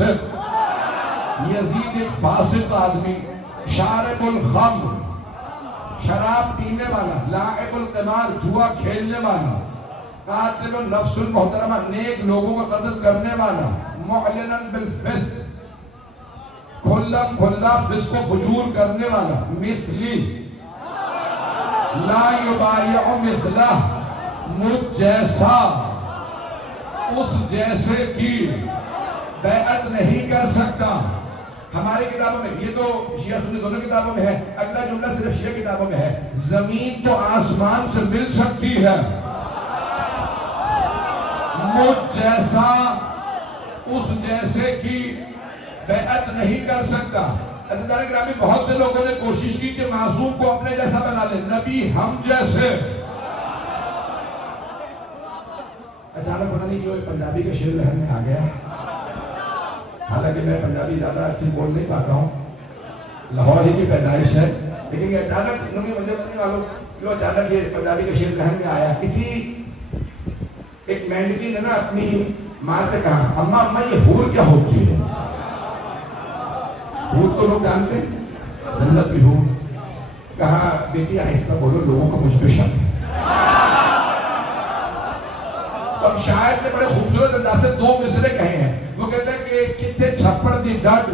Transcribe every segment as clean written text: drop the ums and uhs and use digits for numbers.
فاسق. یزید ایک فاسق آدمی، شارب الخمر، شراب پینے والا، لاعب القمار، جوا کھیلنے والا، قاتل النفس المحترمہ، نیک لوگوں کا قتل کرنے والا، معلنا بالفسق، کھلا فسق و فجور کرنے والا، مثلی لا یبایع مثلہ، مجھ جیسا اس جیسے کی بیعت نہیں کر سکتا. ہماری کتابوں میں، یہ تو شیعہ سنی دونوں کتابوں میں ہے، اگلا جملہ صرف شیعہ کتابوں میں ہے، زمین تو آسمان سے مل سکتی ہے، مجھ جیسا اس جیسے کی بیعت نہیں کر سکتا. عزیزان گرامی، بہت سے لوگوں نے کوشش کی کہ معصوم کو اپنے جیسا بنا لیں، نبی ہم جیسے. اچانک پتہ نہیں کیوں ایک پنجابی کا شعر ذہن میں آ گیا، حالانکہ میں پنجابی زیادہ اچھی بول نہیں پاتا ہوں، لاہور ہی کی پیدائش ہے، لیکن یہ اچانک نمی بندے بننے والوں کیوں اچانک یہ پنجابی کا شعر ذہن میں آیا. کسی ایک مینڈکی نے نا اپنی ماں سے کہا، اماں یہ حور کیا ہوتی ہے؟ حور تو لوگ جانتے ہیں، جنت کی حور. کہا بیٹی آہستہ بولو، لوگوں کو مجھ پہ شک ہے. اب شاعر نے بڑے خوبصورت انداز سے دو مصرے کہے ہیں. وہ کہتے ہیں کہ کتھے چھپڑ دی ڈڈ،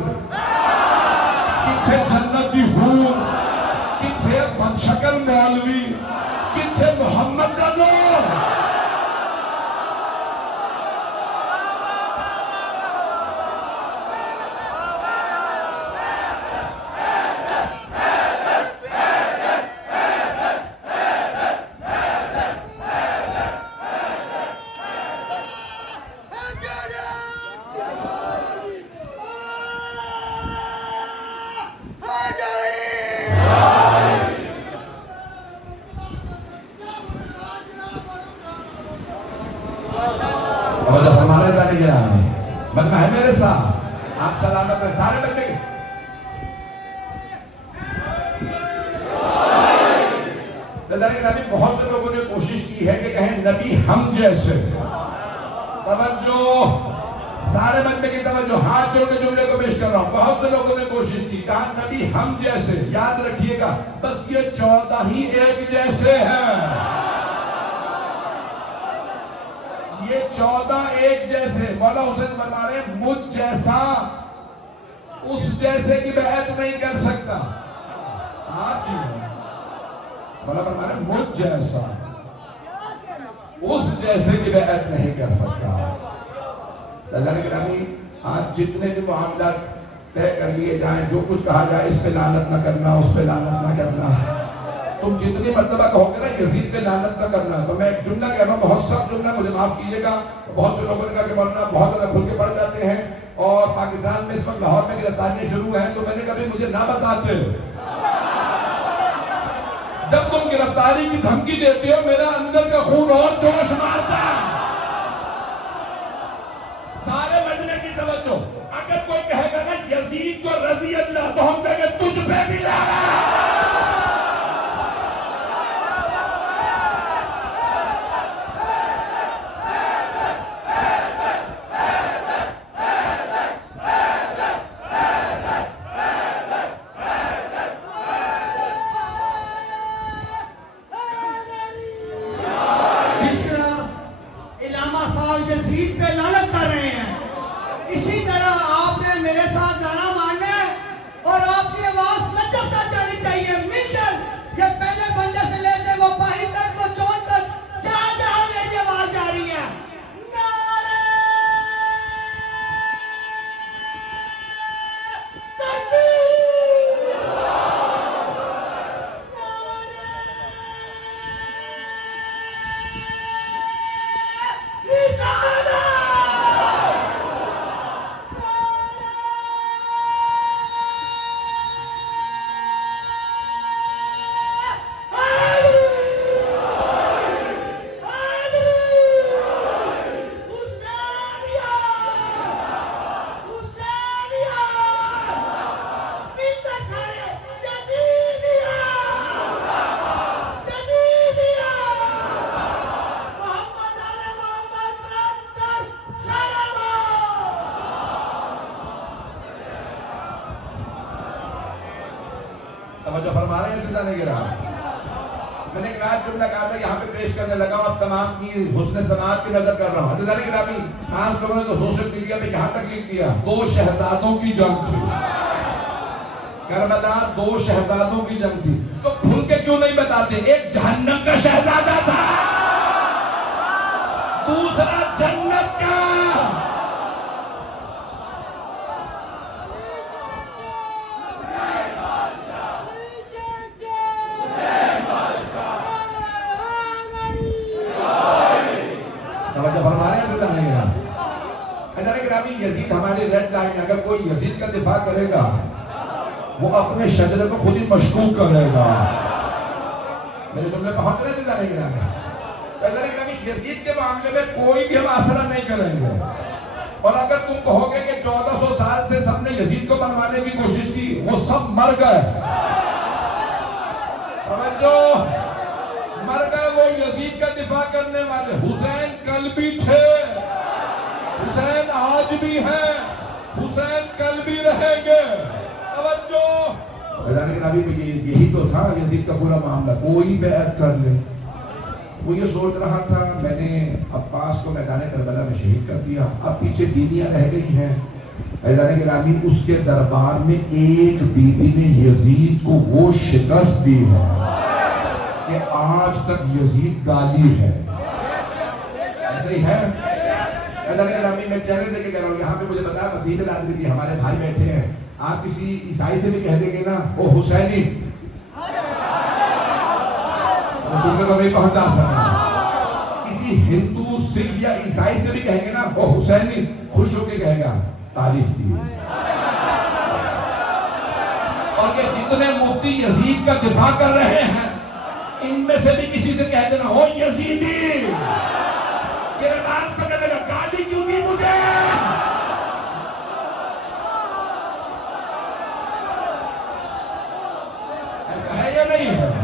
کتھے جنت دی حور، کتھے بدشکل مولوی، کتھے محمد کا نور. بندہ ہے میرے ساتھ، آپ سلامت میں سارے بندے. بہت سے لوگوں نے کوشش کی ہے کہ کہیں نبی ہم جیسے. توجہ، سارے بندے کی توجہ، ہاتھ جوڑ کے جملے کو پیش کر رہا ہوں. بہت سے لوگوں نے کوشش کی، کہا نبی ہم جیسے. یاد رکھیے گا، بس یہ 14 ہی ایک جیسے ہیں، یہ 14 ایک جیسے. مولا حسین فرما رہے ہیں مجھ جیسا اس جیسے کی بیعت نہیں کر سکتا. آپ جی مولا فرما رہے ہیں مجھ جیسا اس جیسے کی بیعت نہیں کر سکتا. اللہ گرامی، آج جتنے بھی معاملات طے کر لیے جائیں، جو کچھ کہا جائے، اس پہ لعنت نہ کرنا، اس پہ لعنت نہ کرنا، تم جتنی مرتبہ کہو گے نا یزید پہ لعنت نہ کرنا. تو میں ایک جملہ کہہ رہا ہوں، بہت سخت جملہ، مجھے معاف کیجیے گا. بہت سے لوگوں نے کہا کہ مولانا بہت زیادہ کھل کے پڑھ جاتے ہیں، اور پاکستان میں اس وقت لاہور میں گرفتاریاں شروع ہیں. تو میں نے کبھی مجھے نہ بتاتے، جب تم گرفتاری کی دھمکی دیتے ہو میرا اندر کا خون اور جوش مارتا. سارے مجمع کی توجہ، اگر کوئی کہے گا نا یزید کو رضی اللہ، تو ہم کہیں گے تجھ پہ بھی لعنت. یزید پہ لعنت کر رہے ہیں، اسی طرح آپ نے میرے ساتھ گانا ماننا ہے اور آپ کی آواز نچکتا توجہ فرما رہے ہیں سیدھا نہیں گرا. میں نے ایک رات جملہ کہا تھا یہاں پہ پیش کرنے لگا ہوں, اب تمام کی حسن سماعت کی نظر کر رہا ہوں. حضرت علی گرامی آج لوگوں نے تو سوشل میڈیا پہ یہاں تک لکھ دیا 2 شہزادوں کی جنگ تھی. کربلا 2 شہزادوں کی جنگ تھی. تو کھل کے کیوں نہیں بتاتے؟ ایک جہنم کا شہزادہ تھا, دوسرا جنت کا. توجہ فرما رہے ہیں حضرت علی گرامی. حضرت گرامی یزید ہماری ریڈ لائن ہے. اگر کوئی یزید کا دفاع کرے گا وہ اپنے شجرے کو خود ہی مشکوک کرے گا. میرے جملے پہنچ رہے تھے علی گرامی. حضرت گرامی یزید کے معاملے میں کوئی بھی ہم آسرا نہیں کریں گے. اور اگر تم کہو گے کہ 1400 سال سے سب نے یزید کو منوانے کی کوشش کی, وہ سب مر گئے. توجہ, مر گئے وہ یزید کا دفاع کرنے والے. حسین کل بھی تھے, حسین آج بھی ہیں, حسین کل بھی رہیں گے. توجہ. یہی تو تھا یزید کا پورا معاملہ. کوئی بیعت کر لے. وہ یہ سوچ رہا تھا میں نے عباس کو میدان کربلا میں شہید کر دیا, اب پیچھے بیویاں رہ گئی ہیں. حضرت گرامی اس کے دربار میں ایک بیوی نے یزید کو وہ شکست دی ہے کہ آج تک یزید گالی ہے. ایسے ہی ہے. حضرت گرامی میں چہرے دے کے کہہ رہا ہوں, یہاں پہ مجھے بتا مسیح العادری بھی ہمارے بھائی بیٹھے ہیں. آپ کسی عیسائی سے بھی کہہ دیں گے نا وہ حسینی, تم کو نہیں پہنچا سکتا. کسی ہندو, سکھ یا عیسائی سے بھی کہیں گے نا وہ حسینی, خوش ہو کے کہے گا تعریف کی. اور یہ جتنے مفتی یزید کا دفاع کر رہے ہیں ان میں سے بھی کسی سے کہہ دینا ہو یزیدی, گردان پکڑ لے گا گالی کیوں دی مجھے. ایسا ہے یا نہیں ہے؟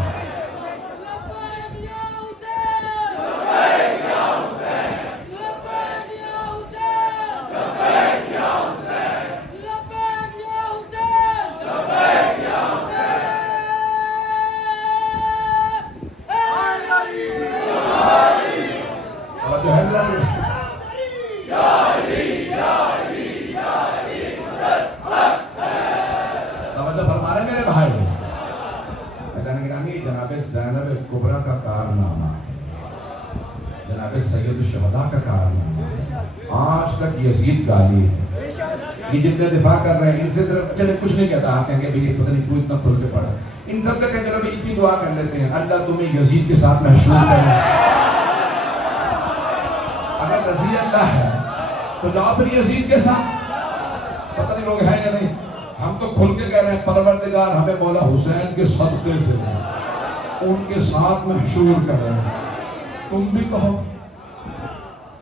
جناب زینب کبریٰ کا کارنامہ, جناب سید الشہداء کا کارنامہ. آج تک یزید گالی ہے. یہ جتنے دفاع کر رہے ہیں ان سے چلے کچھ نہیں کہتا. آپ کہیں گے بھئی پتہ نہیں کوئی اتنا کھل کے پڑھا. ان سب سے کہیں چلو اتنی دعا کر لیتے ہیں اللہ تمہیں یزید کے ساتھ محشور کرے. اگر رضی اللہ ہے تو جاؤ پھر یزید کے ساتھ. پتہ نہیں لوگ ہیں یا نہیں. ہم تو کھل کے کہہ رہے ہیں پروردگار ہمیں مولا حسین کے صدقے سے ان کے ساتھ محشور کرے. تم بھی کہو